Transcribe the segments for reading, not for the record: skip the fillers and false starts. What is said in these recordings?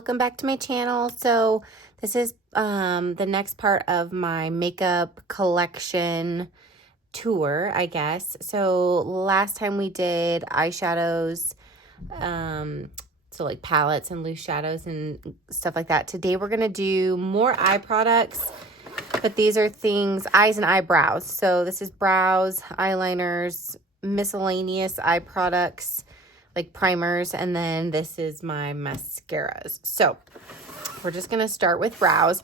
welcome back to my channel. So this is the next part of my makeup collection tour, I guess. So last time we did eyeshadows, so like palettes and loose shadows and stuff like that. Today we're gonna do more eye products, but these are things, eyes and eyebrows. So this is brows, eyeliners, miscellaneous eye products, like primers, and then this is my mascaras. So we're just gonna start with brows.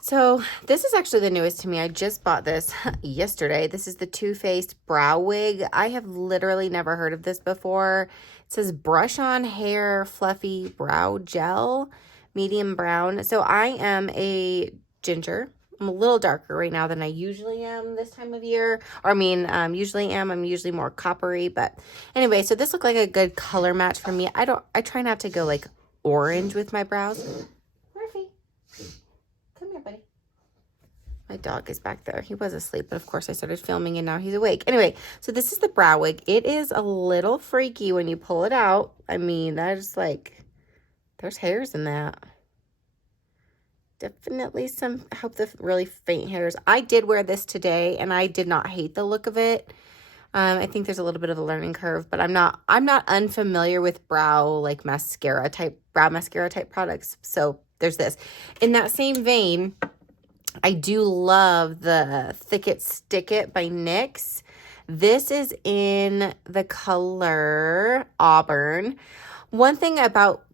So this is actually the newest to me. I just bought this yesterday. This is the Too Faced brow wig. I have literally never heard of this before. It says brush on hair fluffy brow gel, medium brown. So I am a ginger. I'm a little darker right now than I usually am this time of year. Or usually am. I'm usually more coppery. But anyway, so this looked like a good color match for me. I try not to go like orange with my brows. Murphy, come here, buddy. My dog is back there. He was asleep, but of course I started filming and now he's awake. Anyway, so this is the brow wig. It is a little freaky when you pull it out. I mean, there's hairs in that. Definitely some, I hope the really faint hairs. I did wear this today and I did not hate the look of it. I think there's a little bit of a learning curve, but I'm not unfamiliar with brow mascara type products. So there's this. In that same vein, I do love the Thick It Stick It by NYX. This is in the color Auburn. One thing about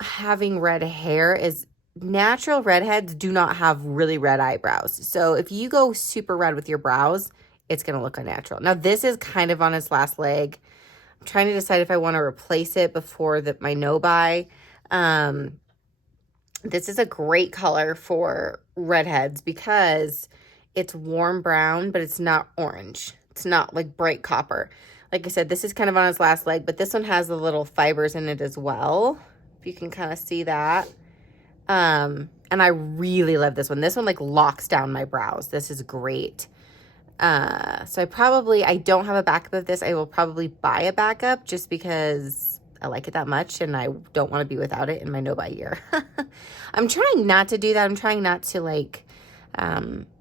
having red hair is natural redheads do not have really red eyebrows. So if you go super red with your brows, it's going to look unnatural. Now, this is kind of on its last leg. I'm trying to decide if I want to replace it before my no-buy. This is a great color for redheads because it's warm brown, but it's not orange. It's not like bright copper. Like I said, this is kind of on its last leg, but this one has the little fibers in it as well. If you can kind of see that. And I really love this one. This one like locks down my brows. This is great. So I don't have a backup of this. I will probably buy a backup just because I like it that much and I don't want to be without it in my no-buy year. I'm trying not to do that. I'm trying not to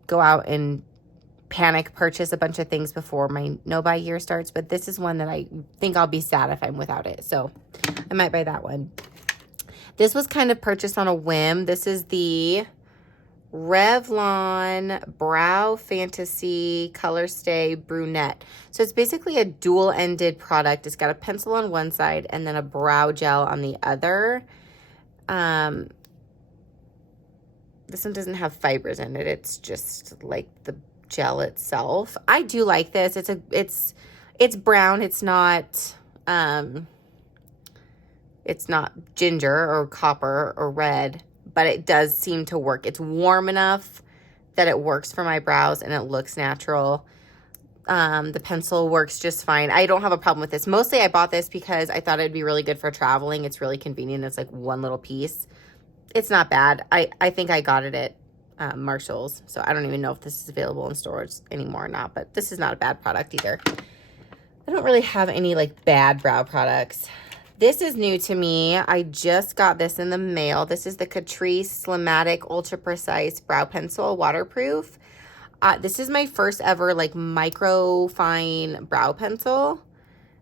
go out and panic purchase a bunch of things before my no-buy year starts, but this is one that I think I'll be sad if I'm without it. So I might buy that one. This was kind of purchased on a whim. This is the Revlon Brow Fantasy Color Stay Brunette. So it's basically a dual-ended product. It's got a pencil on one side and then a brow gel on the other. This one doesn't have fibers in it. It's just like the gel itself. I do like this. It's brown. It's not ginger or copper or red, but it does seem to work. It's warm enough that it works for my brows and it looks natural. The pencil works just fine. I don't have a problem with this. Mostly I bought this because I thought it'd be really good for traveling. It's really convenient. It's like one little piece. It's not bad. I think I got it at Marshall's, so I don't even know if this is available in stores anymore or not, but this is not a bad product either. I don't really have any bad brow products. This is new to me. I just got this in the mail. This is the Catrice Slimatic Ultra Precise Brow Pencil, waterproof. This is my first ever micro fine brow pencil.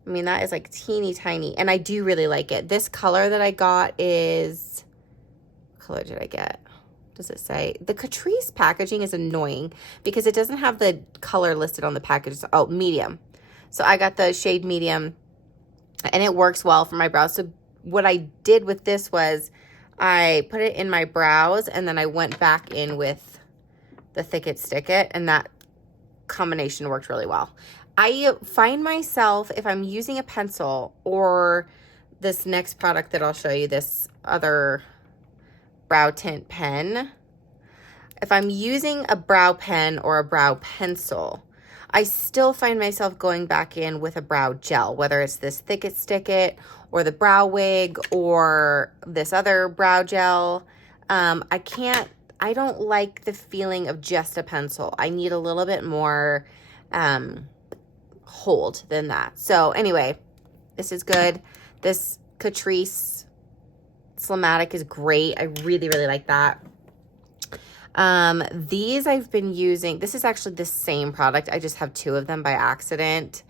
I mean, that is teeny tiny, and I do really like it. This color that I got is, what color did I get? Does it say? The Catrice packaging is annoying because it doesn't have the color listed on the package. Oh, medium. So I got the shade medium. And it works well for my brows. So what I did with this was I put it in my brows and then I went back in with the Thick It Stick It, and that combination worked really well. I find myself, if I'm using a pencil or this next product that I'll show you, this other brow tint pen, if I'm using a brow pen or a brow pencil, I still find myself going back in with a brow gel, whether it's this Thick It Stick It or the brow wig or this other brow gel. I don't like the feeling of just a pencil. I need a little bit more hold than that. So anyway, this is good. This Catrice Slimatic is great. I really, really like that. These I've been using. This is actually the same product. I just have 2 of them by accident.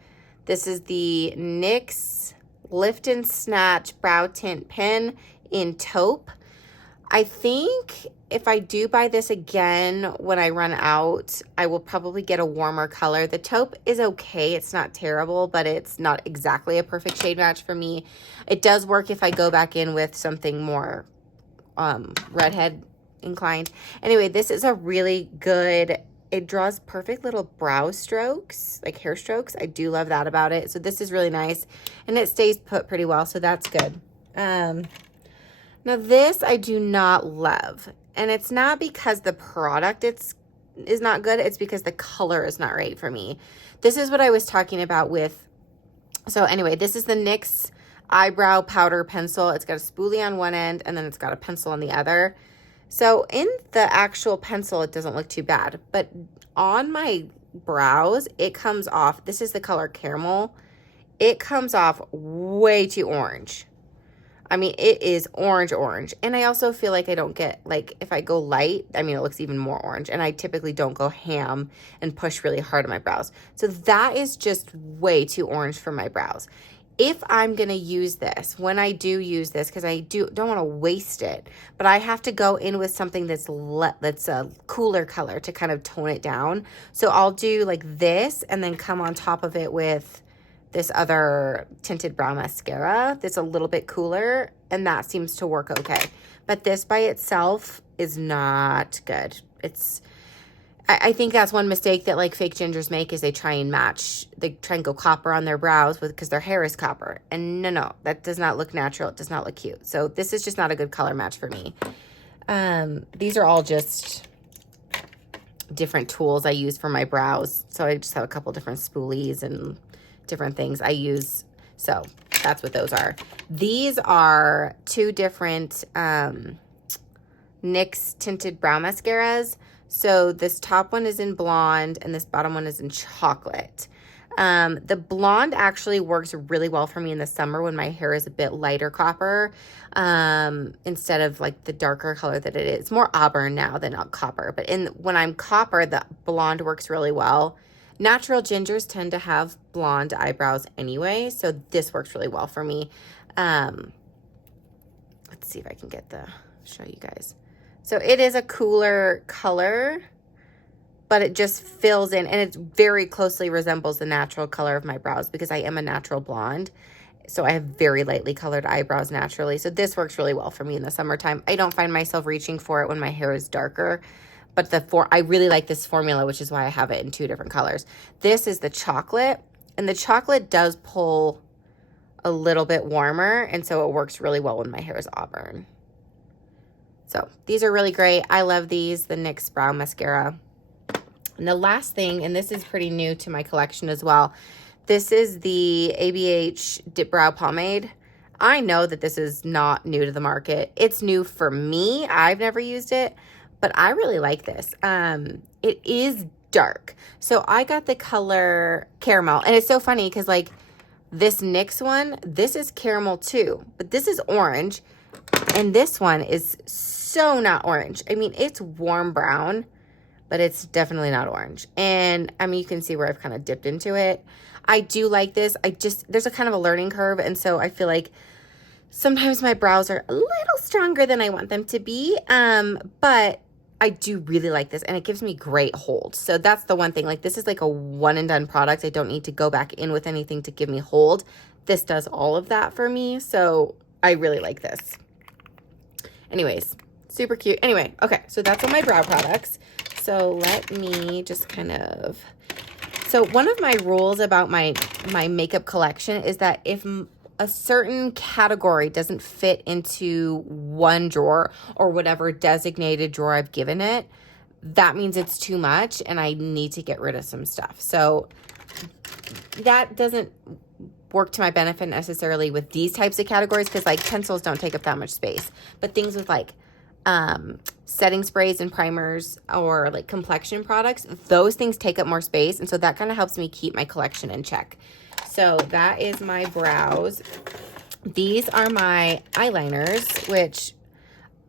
This is the NYX Lift and Snatch Brow Tint Pen in taupe. I think if I do buy this again when I run out, I will probably get a warmer color. The taupe is okay. It's not terrible, but it's not exactly a perfect shade match for me. It does work if I go back in with something more redhead inclined. Anyway, this is a really good, it draws perfect little brow strokes, like hair strokes. I do love that about it. So this is really nice, and it stays put pretty well, so that's good. Now this I do not love, and it's not because the product is not good, it's because the color is not right for me. This is what I was talking about with, so anyway, this is the NYX Eyebrow Powder Pencil. It's got a spoolie on one end, and then it's got a pencil on the other. So in the actual pencil, it doesn't look too bad, but on my brows, it comes off, this is the color Caramel, it comes off way too orange. I mean, it is orange. And I also feel like I don't get, like, if I go light, I mean, it looks even more orange. And I typically don't go ham and push really hard on my brows. So that is just way too orange for my brows. If I'm going to use this, when I do use this, because I don't want to waste it, but I have to go in with something that's a cooler color to kind of tone it down. So I'll do like this and then come on top of it with this other tinted brow mascara that's a little bit cooler, and that seems to work okay. But this by itself is not good. I think that's one mistake that like fake gingers make, is they try and go copper on their brows because their hair is copper. And no, that does not look natural. It does not look cute. So this is just not a good color match for me. These are all just different tools I use for my brows. So I just have a couple different spoolies and different things I use. So that's what those are. These are 2 different NYX tinted brow mascaras. So this top one is in blonde and this bottom one is in chocolate. The blonde actually works really well for me in the summer when my hair is a bit lighter copper, instead of like the darker color that it is. It's more auburn now than copper, but when I'm copper, the blonde works really well. Natural gingers tend to have blonde eyebrows anyway, so this works really well for me. Let's see if I can show you guys. So it is a cooler color, but it just fills in, and it very closely resembles the natural color of my brows because I am a natural blonde. So I have very lightly colored eyebrows naturally. So this works really well for me in the summertime. I don't find myself reaching for it when my hair is darker. But I really like this formula, which is why I have it in 2 different colors. This is the chocolate, and the chocolate does pull a little bit warmer, and so it works really well when my hair is auburn. So these are really great. I love these, the NYX Brow Mascara. And the last thing, and this is pretty new to my collection as well, this is the ABH Dip Brow Pomade. I know that this is not new to the market. It's new for me. I've never used it. But I really like this. It is dark. So I got the color Caramel. And it's so funny because like this NYX one, this is caramel too. But this is orange. And this one is so not orange. I mean, it's warm brown, but it's definitely not orange. And I mean, you can see where I've kind of dipped into it. I do like this. There's a kind of a learning curve. And so I feel like sometimes my brows are a little stronger than I want them to be. But I do really like this, and it gives me great hold. So that's the one thing. Like, this is like a one and done product. I don't need to go back in with anything to give me hold. This does all of that for me. So I really like this. Anyways, super cute. Anyway, okay, so that's all my brow products. So let me just so one of my rules about my makeup collection is that if a certain category doesn't fit into one drawer or whatever designated drawer I've given it, that means it's too much and I need to get rid of some stuff. So that doesn't work to my benefit necessarily with these types of categories, because like pencils don't take up that much space, but things with like setting sprays and primers or like complexion products, those things take up more space, and so that kind of helps me keep my collection in check. So that is my brows. These are my eyeliners, which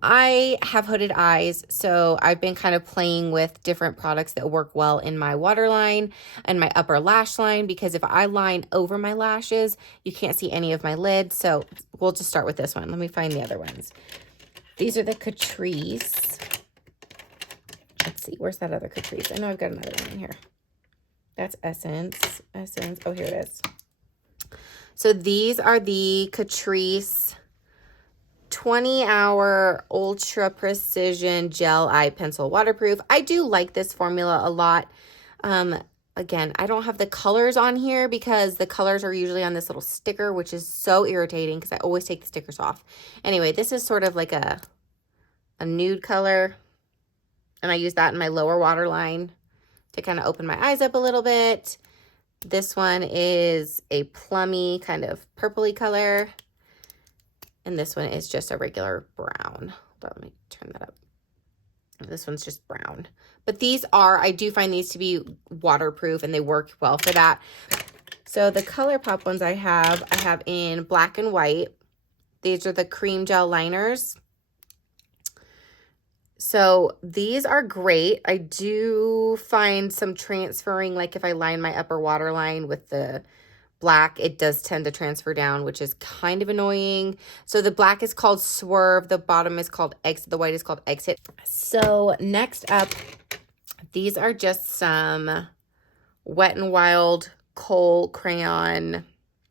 I have hooded eyes, so I've been kind of playing with different products that work well in my waterline and my upper lash line, because if I line over my lashes, you can't see any of my lids. So we'll just start with this one. Let me find the other ones. These are the Catrice. Let's see, where's that other Catrice? I know I've got another one in here. That's Essence. Oh, here it is. So these are the Catrice 20-hour ultra precision gel eye pencil waterproof. I do like this formula a lot. Again, I don't have the colors on here because the colors are usually on this little sticker, which is so irritating because I always take the stickers off. Anyway, this is sort of like a nude color, and I use that in my lower waterline to kind of open my eyes up a little bit. This one is a plummy kind of purpley color. And this one is just a regular brown. Hold on, let me turn that up. This one's just brown. But these are, I do find these to be waterproof and they work well for that. So the ColourPop ones I have in black and white. These are the cream gel liners. So these are great. I do find some transferring, like if I line my upper waterline with the black, it does tend to transfer down, which is kind of annoying. So the black is called Swerve. The bottom is called Exit. The white is called Exit. So next up, these are just some Wet n Wild Kohl Crayon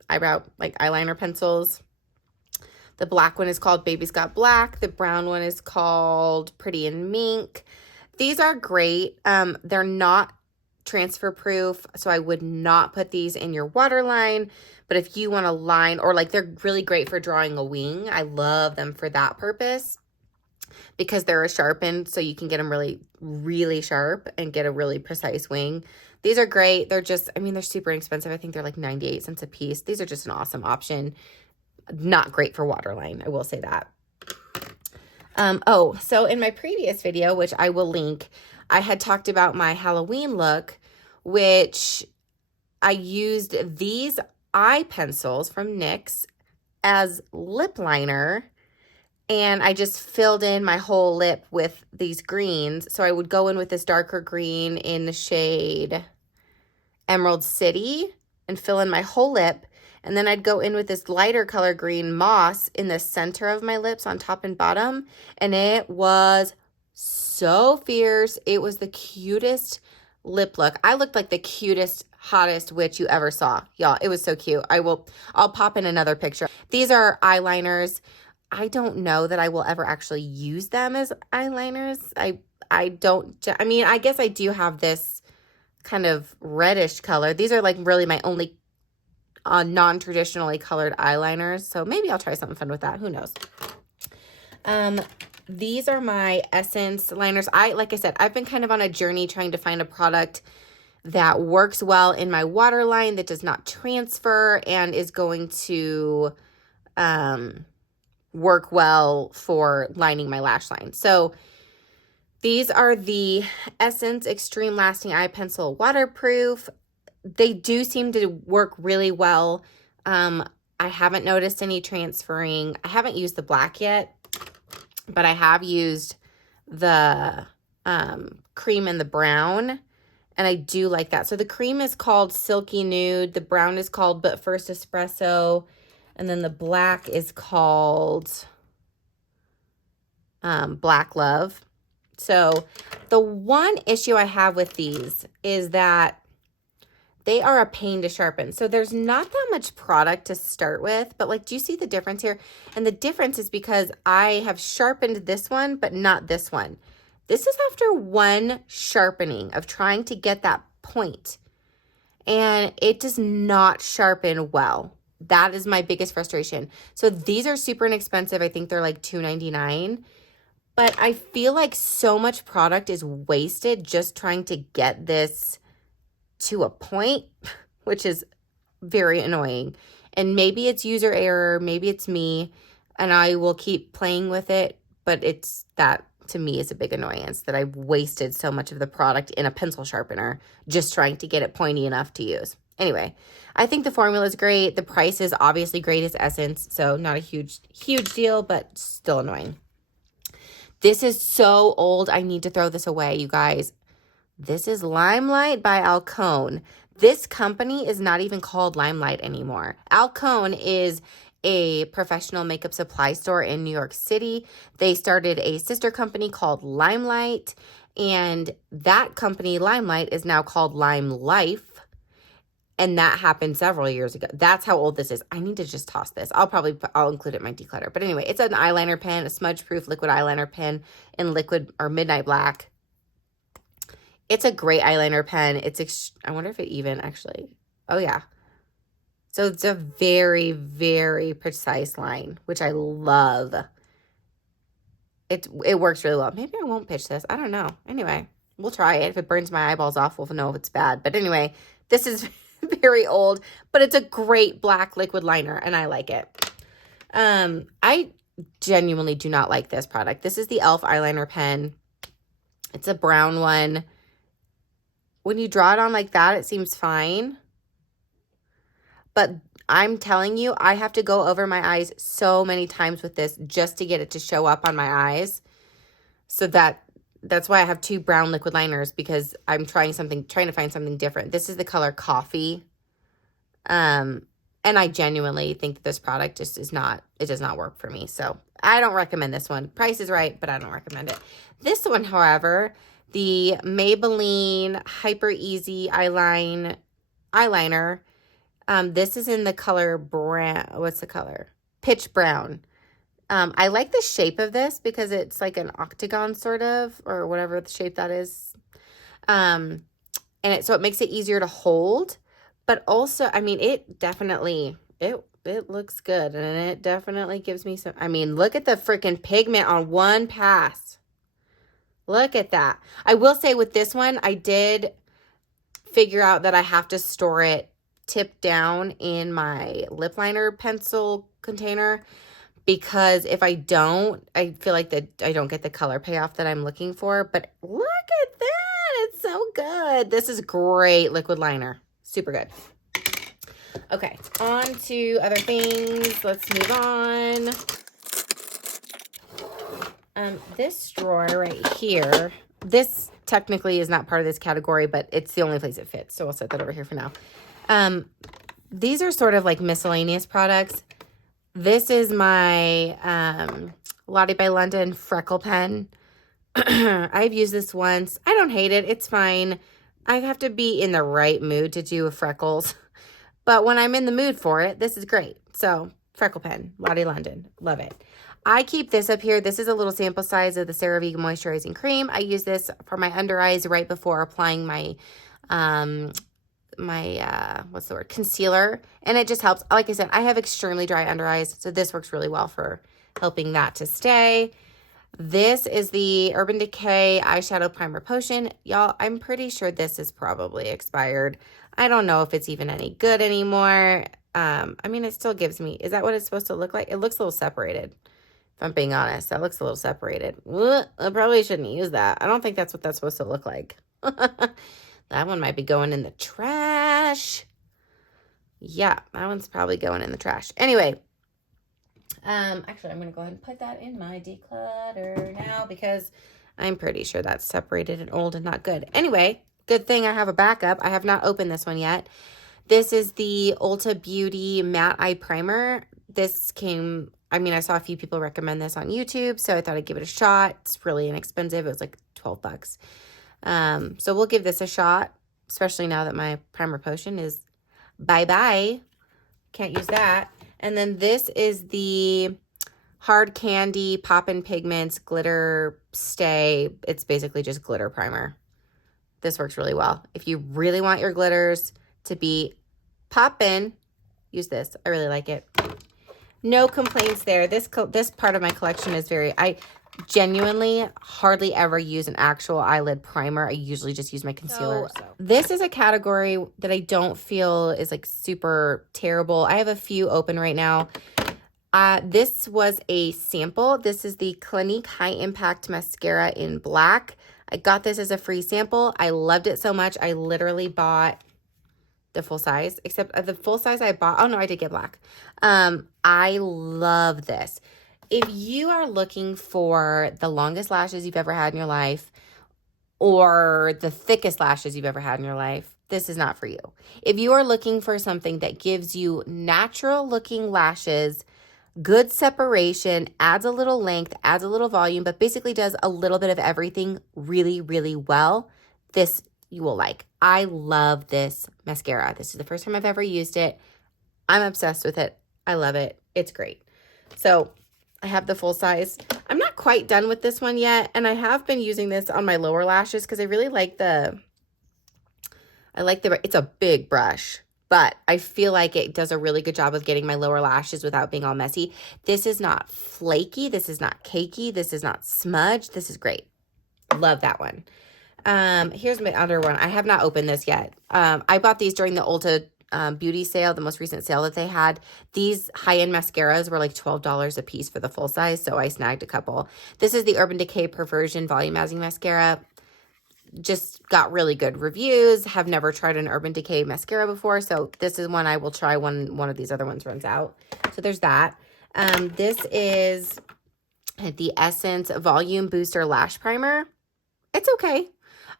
eyebrow, like eyeliner pencils. The black one is called Baby's Got Black. The brown one is called Pretty in Mink. These are great. They're not transfer proof, so I would not put these in your waterline. But if you want to line, or like they're really great for drawing a wing. I love them for that purpose because they're sharpened, so you can get them really, really sharp and get a really precise wing. These are great. They're just, I mean, they're super inexpensive. I think they're like 98 cents a piece. These are just an awesome option. Not great for waterline, I will say that. Oh, so in my previous video, which I will link, I had talked about my Halloween look, which I used these eye pencils from NYX as lip liner, and I just filled in my whole lip with these greens. So I would go in with this darker green in the shade Emerald City and fill in my whole lip. And then I'd go in with this lighter color green moss in the center of my lips on top and bottom. And it was so fierce. It was the cutest lip look. I looked like the cutest, hottest witch you ever saw. Y'all, it was so cute. I'll pop in another picture. These are eyeliners. I don't know that I will ever actually use them as eyeliners. I mean, I guess I do have this kind of reddish color. These are like really my only non-traditionally colored eyeliners, so maybe I'll try something fun with that. Who knows? These are my Essence liners. Like I said, I've been kind of on a journey trying to find a product that works well in my waterline, that does not transfer, and is going to work well for lining my lash line. So these are the Essence Extreme Lasting Eye Pencil Waterproof. They do seem to work really well. I haven't noticed any transferring. I haven't used the black yet, but I have used the cream and the brown, and I do like that. So the cream is called Silky Nude. The brown is called But First Espresso, and then the black is called Black Love. So the one issue I have with these is that they are a pain to sharpen. So there's not that much product to start with, but like, do you see the difference here? And the difference is because I have sharpened this one, but not this one. This is after one sharpening of trying to get that point, and it does not sharpen well. That is my biggest frustration. So these are super inexpensive. I think they're like $2.99, but I feel like so much product is wasted just trying to get this to a point, which is very annoying. And maybe it's user error, maybe it's me, and I will keep playing with it, but it's that, to me, is a big annoyance that I've wasted so much of the product in a pencil sharpener just trying to get it pointy enough to use. Anyway, I think the formula is great. The price is obviously great as Essence, so not a huge deal, but still annoying. This is so old. I need to throw this away, you guys. This is Limelight by Alcone. This company is not even called Limelight anymore. Alcone is a professional makeup supply store in New York City. They started a sister company called Limelight, and that company, Limelight, is now called Lime Life. And that happened several years ago. That's how old this is. I need to just toss this. I'll include it in my declutter. But anyway, it's an eyeliner pen, a smudge-proof liquid eyeliner pen in liquid or midnight black. It's a great eyeliner pen. I wonder if it even actually, oh yeah. So it's a very, very precise line, which I love. It works really well. Maybe I won't pitch this. I don't know. Anyway, we'll try it. If it burns my eyeballs off, we'll know if it's bad. But anyway, this is very old, but it's a great black liquid liner, and I like it. I genuinely do not like this product. This is the e.l.f. eyeliner pen. It's a brown one. When you draw it on like that, it seems fine. But I'm telling you, I have to go over my eyes so many times with this just to get it to show up on my eyes. So that's why I have 2 brown liquid liners, because I'm trying to find something different. This is the color Coffee. And I genuinely think that this product just does not work for me. So I don't recommend this one. Price is right, but I don't recommend it. This one, however, the Maybelline Hyper Easy eyeliner. This is in the color brown. What's the color? Pitch brown. I like the shape of this because it's like an octagon sort of, or whatever the shape that is. So it makes it easier to hold, but also, I mean, it definitely, it looks good, and it definitely gives me some, I mean, look at the freaking pigment on one pass. Look at that. I will say with this one, I did figure out that I have to store it tipped down in my lip liner pencil container, because if I don't, I feel like that I don't get the color payoff that I'm looking for. But look at that. It's so good. This is great liquid liner. Super good. Okay, on to other things. Let's move on. This drawer right here, this technically is not part of this category, but it's the only place it fits. So I'll set that over here for now. These are sort of like miscellaneous products. This is my Lottie by London freckle pen. I've used this once. I don't hate it. It's fine. I have to be in the right mood to do freckles. But when I'm in the mood for it, this is great. So, freckle pen, Lottie London. Love it. I keep this up here. This is a little sample size of the CeraVe Moisturizing Cream. I use this for my under eyes right before applying my what's the word, concealer, and it just helps. Like I said, I have extremely dry under eyes, so this works really well for helping that to stay. This is the Urban Decay Eyeshadow Primer Potion. Y'all, I'm pretty sure this is probably expired. I don't know if it's even any good anymore. I mean, it still gives me, is that what it's supposed to look like? It looks a little separated, if I'm being honest. That looks a little separated. I probably shouldn't use that. I don't think that's what that's supposed to look like. That one might be going in the trash. Yeah, that one's probably going in the trash. Anyway, actually, I'm going to go ahead and put that in my declutter now, because I'm pretty sure that's separated and old and not good. Anyway, good thing I have a backup. I have not opened this one yet. This is the Ulta Beauty Matte Eye Primer. This came, I mean, I saw a few people recommend this on YouTube, so I thought I'd give it a shot. It's really inexpensive. It was like 12 bucks. So we'll give this a shot, especially now that my primer potion is bye-bye. Can't use that. And then this is the Hard Candy Poppin' Pigments Glitter Stay. It's basically just glitter primer. This works really well. If you really want your glitters to be poppin', use this. I really like it. No complaints there. This part of my collection is I genuinely hardly ever use an actual eyelid primer. I usually just use my concealer. So this is a category that I don't feel is like super terrible. I have a few open right now. This was a sample. This is the Clinique High Impact Mascara in black. I got this as a free sample. I loved it so much. I literally bought the full size, except the full size I bought. Oh no, I did get black. I love this. If you are looking for the longest lashes you've ever had in your life or the thickest lashes you've ever had in your life, this is not for you. If you are looking for something that gives you natural looking lashes, good separation, adds a little length, adds a little volume, but basically does a little bit of everything really, really well, this you will like. I love this mascara. This is the first time I've ever used it. I'm obsessed with it. I love it. It's great. So I have the full size. I'm not quite done with this one yet, and I have been using this on my lower lashes because I really like it's a big brush, but I feel like it does a really good job of getting my lower lashes without being all messy. This is not flaky. This is not cakey. This is not smudged. This is great. Love that one. Here's my other one. I have not opened this yet. I bought these during the Ulta beauty sale, the most recent sale that they had. These high-end mascaras were like $12 a piece for the full size, so I snagged a couple. This is the Urban Decay Perversion Volumizing Mascara. Just got really good reviews. Have never tried an Urban Decay mascara before, so this is one I will try when one of these other ones runs out. So there's that. This is the Essence Volume Booster Lash Primer. It's okay.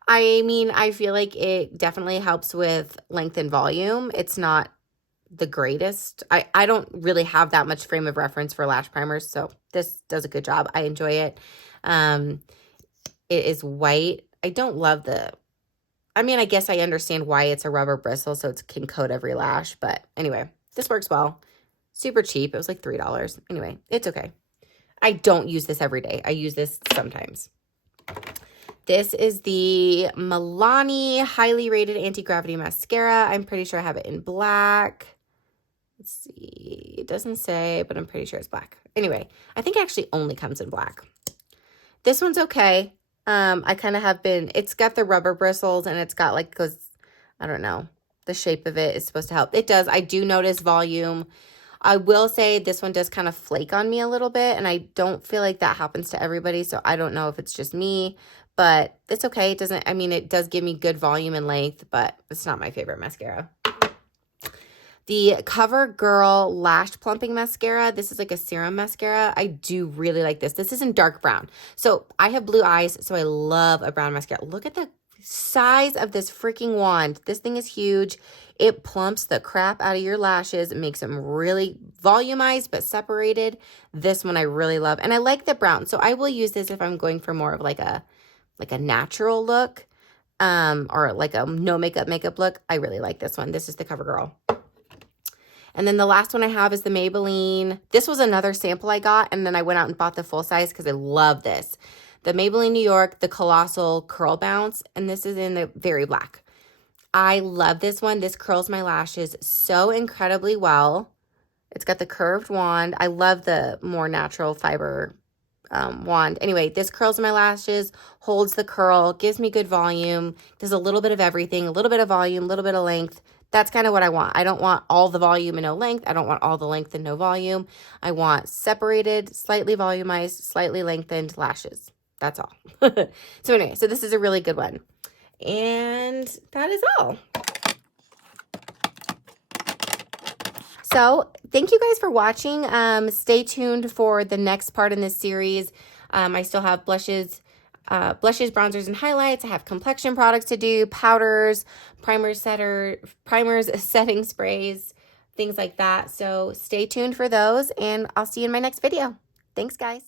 I mean, I feel like it definitely helps with length and volume. It's not the greatest. I don't really have that much frame of reference for lash primers, so this does a good job. I enjoy it. It is white. I don't love I mean, I guess I understand why it's a rubber bristle, so it can coat every lash, but anyway, this works well. Super cheap. It was like $3. Anyway, it's okay. I don't use this every day. I use this sometimes. This is the Milani Highly Rated Anti-Gravity Mascara. I'm pretty sure I have it in black. Let's see. It doesn't say, but I'm pretty sure it's black. Anyway, I think it actually only comes in black. This one's okay. I kind of have been, it's got the rubber bristles and it's got like those, I don't know, the shape of it is supposed to help. It does. I do notice volume. I will say this one does kind of flake on me a little bit, and I don't feel like that happens to everybody, so I don't know if it's just me, but it's okay. It doesn't, I mean, it does give me good volume and length, but it's not my favorite mascara. The CoverGirl Lash Plumping Mascara. This is like a serum mascara. I do really like this. This is in dark brown. So I have blue eyes, so I love a brown mascara. Look at the size of this freaking wand. This thing is huge. It plumps the crap out of your lashes. It makes them really volumized but separated. This one I really love. And I like the brown. So I will use this if I'm going for more of like a natural look or like a no makeup look. I really like this one. This is the CoverGirl. And then the last one I have is the Maybelline. This was another sample I got, and then I went out and bought the full size because I love this. The Maybelline New York, the Colossal Curl Bounce, and this is in the Very Black. I love this one. This curls my lashes so incredibly well. It's got the curved wand. I love the more natural fiber wand. Anyway, this curls my lashes, holds the curl, gives me good volume, does a little bit of everything, a little bit of volume, a little bit of length. That's kind of what I want. I don't want all the volume and no length. I don't want all the length and no volume. I want separated, slightly volumized, slightly lengthened lashes. That's all. So anyway, so this is a really good one. And that is all. So thank you guys for watching. Stay tuned for the next part in this series. I still have blushes, bronzers, and highlights. I have complexion products to do, powders, primers, setting sprays, things like that. So stay tuned for those, and I'll see you in my next video. Thanks, guys.